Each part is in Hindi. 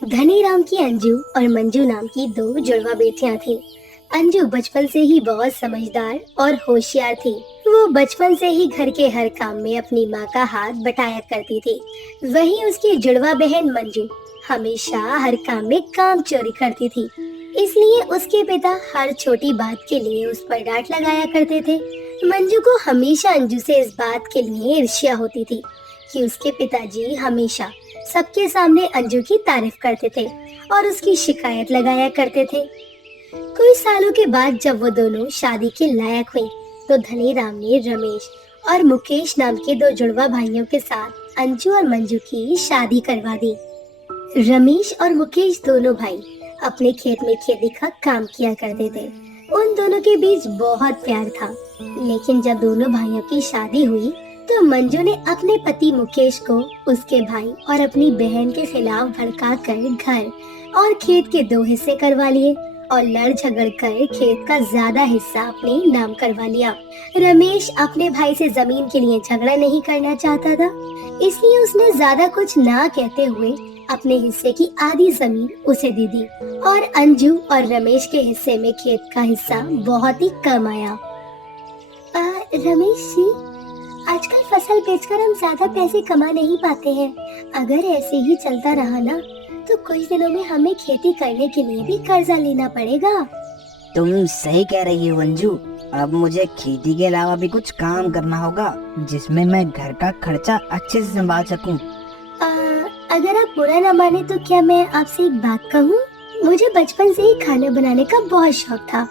धनीराम की अंजू और मंजू नाम की दो जुड़वा बेटियां थीं। अंजू बचपन से ही बहुत समझदार और होशियार थी। वो बचपन से ही घर के हर काम में अपनी माँ का हाथ बटाया करती थी। वहीं उसकी जुड़वा बहन मंजू हमेशा हर काम में काम चोरी करती थी। इसलिए उसके पिता हर छोटी बात के लिए उस पर डांट लगाया करते थे। मंजू को हमेशा अंजू से इस बात के लिए ईर्ष्या होती थी कि उसके पिताजी हमेशा सबके सामने अंजू की तारीफ करते थे और उसकी शिकायत लगाया करते थे। कुछ सालों के बाद जब वो दोनों शादी के लायक हुई, तो धनीराम ने रमेश और मुकेश नाम के दो जुड़वा भाइयों के साथ अंजू और मंजू की शादी करवा दी। रमेश और मुकेश दोनों भाई अपने खेत में खेती का काम किया करते थे। उन दोनों के बीच बहुत प्यार था। लेकिन जब दोनों भाइयों की शादी हुई, तो मंजू ने अपने पति मुकेश को उसके भाई और अपनी बहन के खिलाफ भड़काकर घर और खेत के दो हिस्से करवा लिए और लड़ झगड़ कर खेत का ज्यादा हिस्सा अपने नाम करवा लिया। रमेश अपने भाई से जमीन के लिए झगड़ा नहीं करना चाहता था, इसलिए उसने ज्यादा कुछ ना कहते हुए अपने हिस्से की आधी जमीन उसे दे दी और अंजू और रमेश के हिस्से में खेत का हिस्सा बहुत ही कम आया। रमेश जी, आजकल फसल बेचकर हम ज्यादा पैसे कमा नहीं पाते हैं। अगर ऐसे ही चलता रहा ना, तो कुछ दिनों में हमें खेती करने के लिए भी कर्जा लेना पड़ेगा। तुम सही कह रही हो अंजू। अब मुझे खेती के अलावा भी कुछ काम करना होगा जिसमें मैं घर का खर्चा अच्छे से संभाल सकूं। अगर आप बुरा न माने तो क्या मैं आपसे एक बात कहूँ? मुझे बचपन से ही खाना बनाने का बहुत शौक था,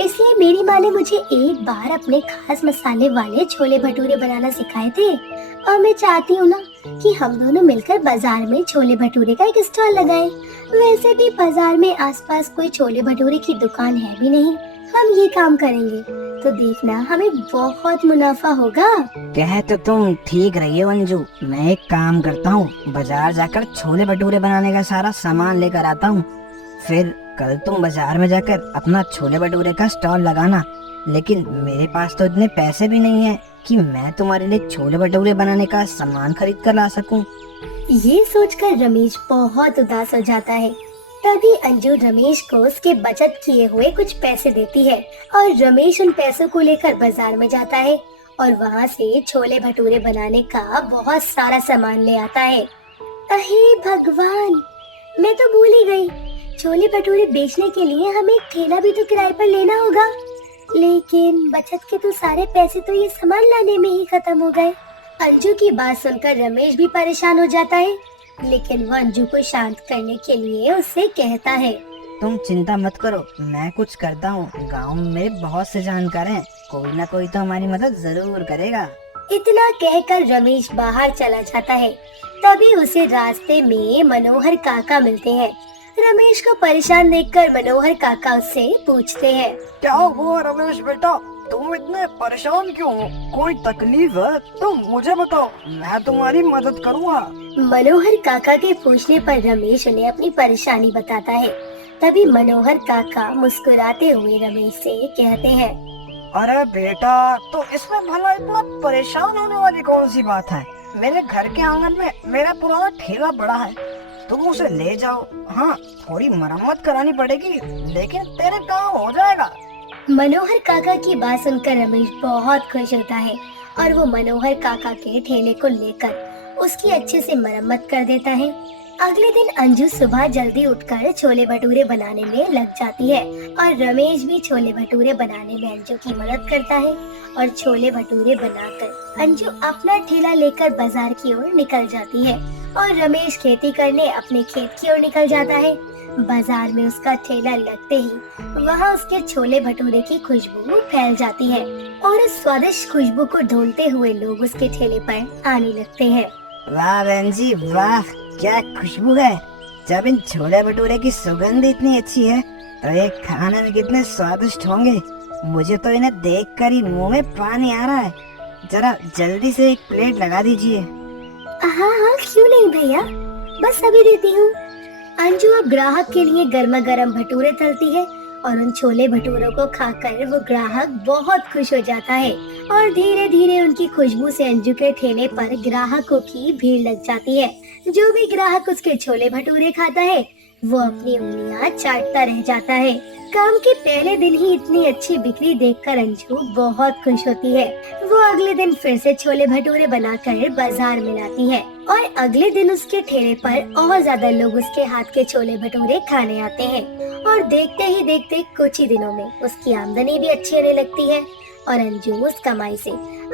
इसलिए मेरी माँ ने मुझे एक बार अपने खास मसाले वाले छोले भटूरे बनाना सिखाए थे। और मैं चाहती हूँ ना कि हम दोनों मिलकर बाजार में छोले भटूरे का एक स्टॉल लगाएं। वैसे भी बाजार में आसपास कोई छोले भटूरे की दुकान है भी नहीं। हम ये काम करेंगे तो देखना हमें बहुत मुनाफा होगा। कह तो तुम ठीक रही हो अंजू। मैं एक काम करता हूँ, बाजार जाकर छोले भटूरे बनाने का सारा सामान लेकर आता हूँ। फिर कल तुम बाजार में जाकर अपना छोले भटूरे का स्टॉल लगाना। लेकिन मेरे पास तो इतने पैसे भी नहीं है कि मैं तुम्हारे लिए छोले भटूरे बनाने का सामान खरीद कर ला सकूं। ये सोचकर रमेश बहुत उदास हो जाता है। तभी अंजू रमेश को उसके बचत किए हुए कुछ पैसे देती है और रमेश उन पैसों को लेकर बाजार में जाता है और वहाँ से छोले भटूरे बनाने का बहुत सारा सामान ले आता है। अहे भगवान, मैं तो भूल ही गई। छोले भटूरे बेचने के लिए हमें एक ठेला भी तो किराए पर लेना होगा। लेकिन बचत के तो सारे पैसे तो ये सामान लाने में ही खत्म हो गए। अंजू की बात सुनकर रमेश भी परेशान हो जाता है, लेकिन वो अंजू को शांत करने के लिए उससे कहता है, तुम चिंता मत करो, मैं कुछ करता हूँ। गाँव में बहुत से जानकार हैं, कोई ना कोई तो हमारी मदद जरूर करेगा। इतना कहकर रमेश बाहर चला जाता है। तभी उसे रास्ते में मनोहर काका मिलते हैं। रमेश को परेशान देखकर मनोहर काका उससे पूछते हैं, क्या हुआ रमेश बेटा, तुम इतने परेशान क्यों हो? कोई तकलीफ है तो मुझे बताओ, मैं तुम्हारी मदद करूँगा। मनोहर काका के पूछने पर रमेश उन्हें अपनी परेशानी बताता है। तभी मनोहर काका मुस्कुराते हुए रमेश से कहते हैं, अरे बेटा, तो इसमें भला इतना परेशान होने वाली कौन सी बात है? मेरे घर के आंगन में मेरा पुराना ठेला पड़ा है, तुम उसे ले जाओ। हाँ, थोड़ी मरम्मत करानी पड़ेगी, लेकिन तेरे काम हो जाएगा। मनोहर काका की बात सुनकर रमेश बहुत खुश होता है और वो मनोहर काका के ठेले को लेकर उसकी अच्छे से मरम्मत कर देता है। अगले दिन अंजू सुबह जल्दी उठकर छोले भटूरे बनाने में लग जाती है और रमेश भी छोले भटूरे बनाने में अंजू की मदद करता है और छोले भटूरे बनाकर अंजू अपना ठेला लेकर बाजार की ओर निकल जाती है और रमेश खेती करने अपने खेत की ओर निकल जाता है। बाजार में उसका ठेला लगते ही वहाँ उसके छोले भटूरे की खुशबू फैल जाती है और उस स्वादिष्ट खुशबू को ढूंढते हुए लोग उसके ठेले पर आने लगते हैं। वाह बहन जी वाह, क्या खुशबू है। जब इन छोले भटूरे की सुगंध इतनी अच्छी है तो ये खाने में कितने स्वादिष्ट होंगे। मुझे तो इन्हें देखकर ही मुंह में पानी आ रहा है। जरा जल्दी से एक प्लेट लगा दीजिए। हाँ हाँ, क्यों नहीं भैया, बस अभी देती हूँ। अंजू अब ग्राहक के लिए गर्मा गर्म भटूरे तलती है और उन छोले भटूरों को खाकर वो ग्राहक बहुत खुश हो जाता है और धीरे धीरे उनकी खुशबू से अंजू के ठेले पर ग्राहकों की भीड़ लग जाती है। जो भी ग्राहक उसके छोले भटूरे खाता है वो अपनी उंगलियां चाटता रह जाता है। काम के पहले दिन ही इतनी अच्छी बिक्री देखकर अंजू बहुत खुश होती है। वो अगले दिन फिर से छोले भटूरे बनाकर बाजार में लाती है और अगले दिन उसके ठेले पर और ज्यादा लोग उसके हाथ के छोले भटूरे खाने आते हैं और देखते ही देखते कुछ ही दिनों में उसकी आमदनी भी अच्छी होने लगती है और अंजू उस कमाई से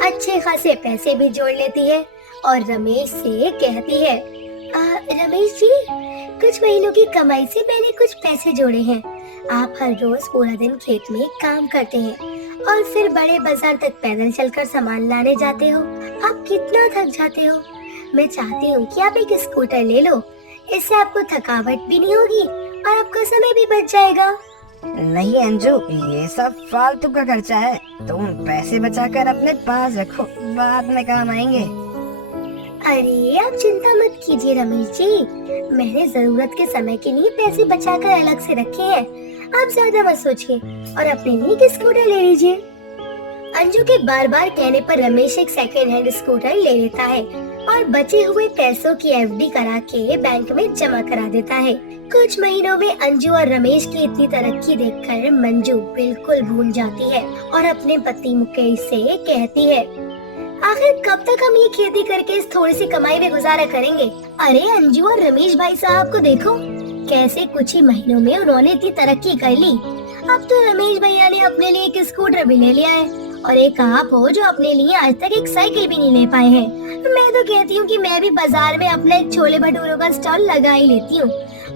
अच्छे खासे पैसे भी जोड़ लेती है और रमेश से कहती है, रमेश जी, कुछ महीनों की कमाई से मैंने कुछ पैसे जोड़े हैं। आप हर रोज पूरा दिन खेत में काम करते हैं और फिर बड़े बाजार तक पैदल चलकर सामान लाने जाते हो। आप कितना थक जाते हो। मैं चाहती हूँ कि आप एक स्कूटर ले लो, इससे आपको थकावट भी नहीं होगी और आपका समय भी बच जाएगा। नहीं अंजू, ये सब फालतू का खर्चा है। तुम पैसे बचाकर अपने पास रखो, बाद में काम आएंगे। अरे आप चिंता मत कीजिए रमेश जी, मैंने जरूरत के समय के लिए पैसे बचाकर अलग से रखे हैं। आप ज्यादा मत सोचिए और अपने लिए एक स्कूटर ले लीजिए। अंजू के बार बार कहने पर रमेश एक सेकंड हैंड स्कूटर ले लेता है और बचे हुए पैसों की एफडी करा के बैंक में जमा करा देता है। कुछ महीनों में अंजू और रमेश की इतनी तरक्की देखकर मंजू बिल्कुल भूल जाती है और अपने पति मुकेश से कहती है, आखिर कब तक हम ये खेती करके इस थोड़ी सी कमाई में गुजारा करेंगे। अरे अंजू और रमेश भाई साहब को देखो, कैसे कुछ ही महीनों में उन्होंने इतनी तरक्की कर ली। अब तो रमेश भैया ने अपने लिए एक स्कूटर भी ले लिया है और एक आप हो जो अपने लिए आज तक एक साइकिल भी नहीं ले पाए हैं। मैं तो कहती हूँ कि मैं भी बाजार में अपना एक छोले भटूरों का स्टॉल लगा ही लेती हूँ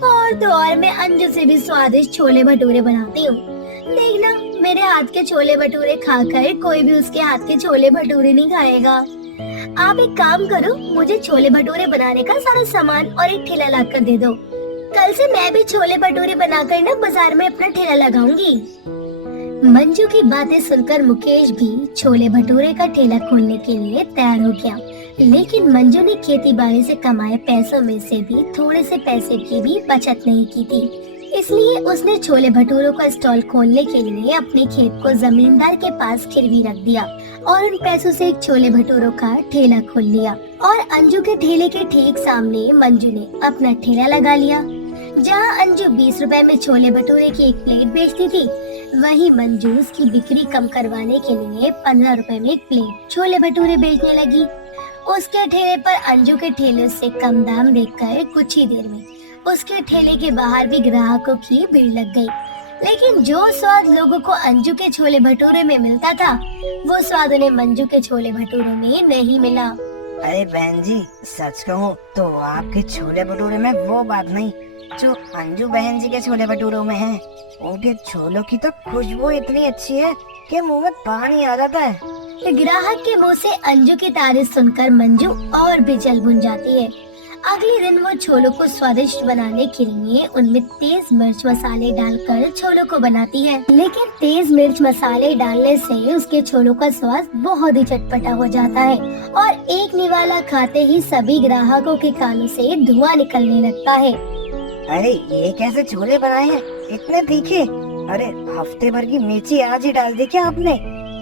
और तो और मैं अंजू से भी स्वादिष्ट छोले भटूरे बनाती हूँ। देखना, मेरे हाथ के छोले भटूरे खाकर कोई भी उसके हाथ के छोले भटूरे नहीं खाएगा। आप एक काम करो, मुझे छोले भटूरे बनाने का सारा सामान और एक ठेला लाकर दे दो। कल से मैं भी छोले भटूरे बनाकर ना बाजार में अपना ठेला लगाऊंगी। मंजू की बातें सुनकर मुकेश भी छोले भटूरे का ठेला खोलने के लिए तैयार हो गया, लेकिन मंजू ने खेती बाड़ी से कमाए पैसों में से भी थोड़े से पैसे की भी बचत नहीं की थी। इसलिए उसने छोले भटूरों का स्टॉल खोलने के लिए अपने खेत को जमींदार के पास गिरवी रख दिया और उन पैसों से एक छोले भटूरों का ठेला खोल लिया और अंजू के ठेले के ठीक सामने मंजू ने अपना ठेला लगा लिया। जहां अंजू 20 रुपए में छोले भटूरे की एक प्लेट बेचती थी, वहीं मंजू उसकी बिक्री कम करवाने के लिए 15 रुपए में एक प्लेट छोले भटूरे बेचने लगी। उसके ठेले पर अंजू के ठेले से कम दाम देखकर कुछ ही देर में उसके ठेले के बाहर भी ग्राहकों की भीड़ लग गई। लेकिन जो स्वाद लोगों को अंजू के छोले भटूरे में मिलता था, वो स्वाद उन्हें मंजू के छोले भटूरे में नहीं मिला। अरे बहन जी, सच कहूँ तो आपके छोले भटूरे में वो बात नहीं जो अंजू बहन जी के छोले भटूरों में है। उनके छोलों की तो खुशबू इतनी अच्छी है कि मुंह में पानी आ जाता है। ग्राहक के मुंह से अंजू की तारीफ सुनकर मंजू और भी जल भुन जाती है। अगले दिन वो छोलों को स्वादिष्ट बनाने के लिए उनमें तेज मिर्च मसाले डालकर छोलों को बनाती है, लेकिन तेज मिर्च मसाले डालने से उसके छोलों का स्वाद बहुत ही चटपटा हो जाता है और एक निवाला खाते ही सभी ग्राहकों के कानों से धुआं निकलने लगता है। अरे ये कैसे छोले बनाए हैं, इतने तीखे। अरे हफ्ते भर की मिर्ची आज ही डाल दी क्या आपने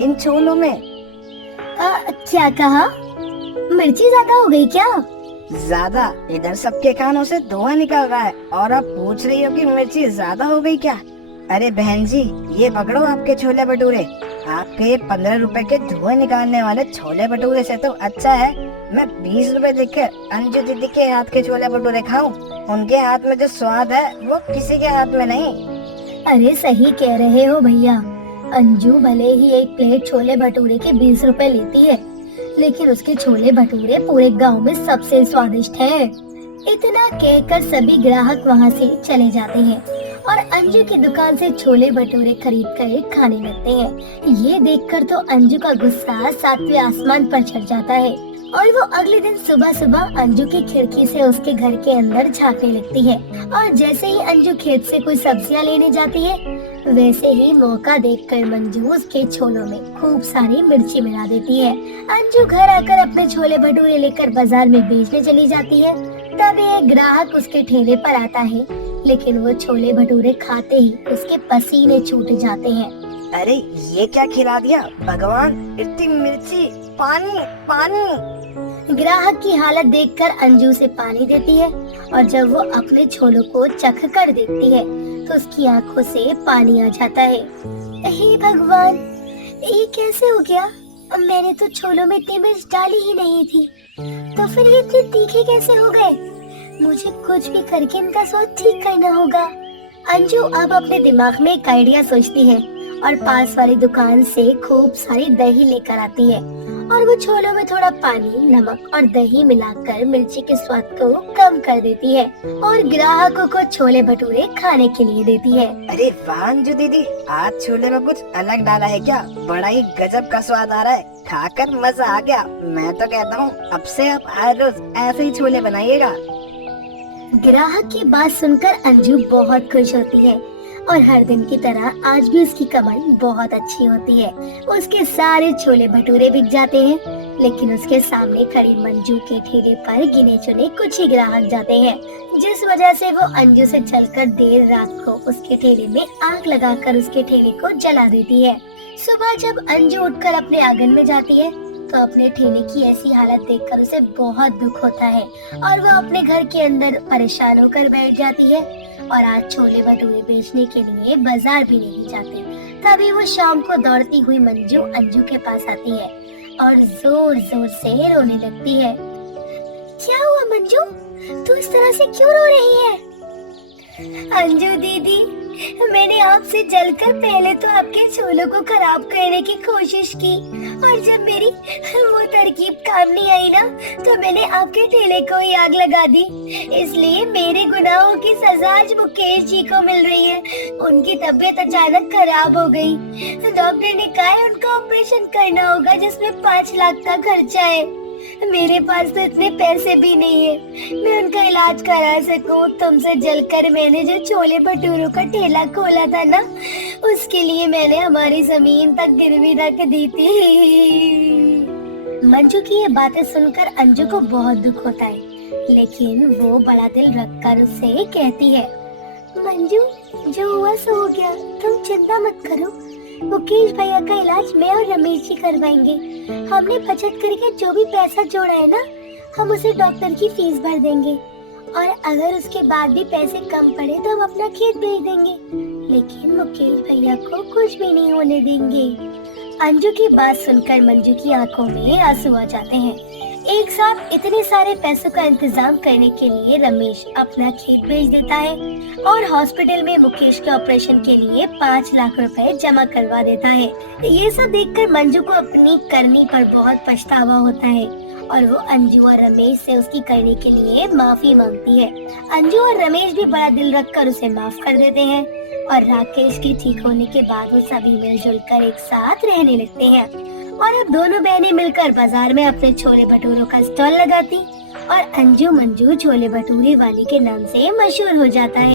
इन छोलों में? क्या कहा? मिर्ची ज्यादा हो गई क्या? ज्यादा? इधर सबके कानों से धुआं निकल रहा है और आप पूछ रही हो कि मिर्ची ज्यादा हो गई क्या? अरे बहन जी, ये पकड़ो आपके छोले भटूरे। आपके 15 रुपए के धुआं निकालने वाले छोले भटूरे से तो अच्छा है मैं 20 रुपए देकर अंजू दीदी के हाथ के छोले भटूरे खाऊं। उनके हाथ में जो स्वाद है वो किसी के हाथ में नहीं। अरे सही कह रहे हो भैया, अंजू भले ही एक प्लेट छोले भटूरे के 20 रुपए लेती है, लेकिन उसके छोले भटूरे पूरे गांव में सबसे स्वादिष्ट हैं। इतना कहकर सभी ग्राहक वहां से चले जाते हैं और अंजू की दुकान से छोले भटूरे खरीद कर खाने लगते हैं। ये देखकर तो अंजू का गुस्सा 7वें आसमान पर चढ़ जाता है और वो अगले दिन सुबह सुबह अंजू की खिड़की से उसके घर के अंदर झांकने लगती है और जैसे ही अंजू खेत से कोई सब्जियां लेने जाती है, वैसे ही मौका देखकर मंजू उसके छोलों में खूब सारी मिर्ची मिला देती है। अंजू घर आकर अपने छोले भटूरे लेकर बाजार में बेचने चली जाती है। तभी एक ग्राहक उसके ठेले पर आता है लेकिन वो छोले भटूरे खाते ही उसके पसीने छूट जाते हैं। अरे ये क्या खिला दिया भगवान, इतनी मिर्ची, पानी पानी। ग्राहक की हालत देखकर अंजू से पानी देती है और जब वो अपने छोलों को चख कर देखती है तो उसकी आंखों से पानी आ जाता है। हे भगवान, ये कैसे हो गया? मैंने तो छोलों में इतनी मिर्च डाली ही नहीं थी, तो फिर ये इतने तीखे कैसे हो गए? मुझे कुछ भी करके इनका स्वाद ठीक करना होगा। अंजू अब अपने दिमाग में एक आइडिया सोचती है और पास वाली दुकान से खूब सारी दही लेकर आती है और वो छोलों में थोड़ा पानी, नमक और दही मिलाकर मिर्ची के स्वाद को कम कर देती है और ग्राहकों को छोले भटूरे खाने के लिए देती है। अरे वाह अंजू दीदी, आज छोले में कुछ अलग डाला है क्या? बड़ा ही गजब का स्वाद आ रहा है, खाकर मजा आ गया। मैं तो कहता हूँ अब से आप हर रोज ऐसे ही छोले बनाइएगा। ग्राहक की बात सुनकर अंजू बहुत खुश होती है और हर दिन की तरह आज भी उसकी कमाई बहुत अच्छी होती है। उसके सारे छोले भटूरे बिक जाते हैं, लेकिन उसके सामने खड़ी मंजू के ठेले पर गिने चुने कुछ ही ग्राहक जाते हैं, जिस वजह से वो अंजू से चलकर देर रात को उसके ठेले में आग लगाकर उसके ठेले को जला देती है। सुबह जब अंजू उठकर अपने आंगन में जाती है तो अपने ठेले की ऐसी हालत देखकर उसे बहुत दुख होता है और वो अपने घर के अंदर परेशान होकर बैठ जाती है और आज छोले भटूरे बेचने के लिए बाजार भी नहीं जाती। तभी वो शाम को दौड़ती हुई मंजू अंजू के पास आती है और जोर जोर से रोने लगती है। क्या हुआ मंजू, तू इस तरह से क्यों रो रही है? अंजू दीदी, मैंने आपसे जलकर पहले तो आपके छोलों को खराब करने की कोशिश की और जब मेरी वो तरकीब काम नहीं आई ना तो मैंने आपके ठेले को ही आग लगा दी। इसलिए मेरे गुनाहों की सजा आज मुकेश जी को मिल रही है। उनकी तबीयत अचानक खराब हो गई। डॉक्टर ने कहा है उनका ऑपरेशन करना होगा जिसमें 5 लाख का खर्चा है। मेरे पास तो इतने पैसे भी नहीं है मैं उनका इलाज करा सकूं। तुमसे जलकर मैंने जो छोले भटूरों का ठेला खोला था ना, उसके लिए मैंने हमारी जमीन तक गिरवी रख दी थी। मंजू की ये बातें सुनकर अंजू को बहुत दुख होता है, लेकिन वो बड़ा दिल रखकर उससे कहती है, मंजू जो हुआ सो हो गया, तुम चिंता मत करो। मुकेश भैया का इलाज मैं और रमेश जी करवाएंगे। हमने बचत करके जो भी पैसा जोड़ा है ना, हम उसे डॉक्टर की फीस भर देंगे और अगर उसके बाद भी पैसे कम पड़े तो हम अपना खेत बेच देंगे, लेकिन मुकेश भैया को कुछ भी नहीं होने देंगे। अंजू की बात सुनकर मंजू की आंखों में आंसू आ जाते हैं। एक साथ इतने सारे पैसों का इंतजाम करने के लिए रमेश अपना खेत बेच देता है और हॉस्पिटल में मुकेश के ऑपरेशन के लिए 5 लाख रुपए जमा करवा देता है। ये सब देखकर मंजू को अपनी करनी पर बहुत पछतावा होता है और वो अंजू और रमेश से उसकी करने के लिए माफी मांगती है। अंजू और रमेश भी बड़ा दिल रखकर उसे माफ कर देते हैं और राकेश के ठीक होने के बाद वो सभी मिलजुल कर एक साथ रहने लगते हैं और अब दोनों बहनें मिलकर बाजार में अपने छोले भटूरों का स्टॉल लगाती और अंजू मंजू छोले भटूरे वाली के नाम से मशहूर हो जाता है।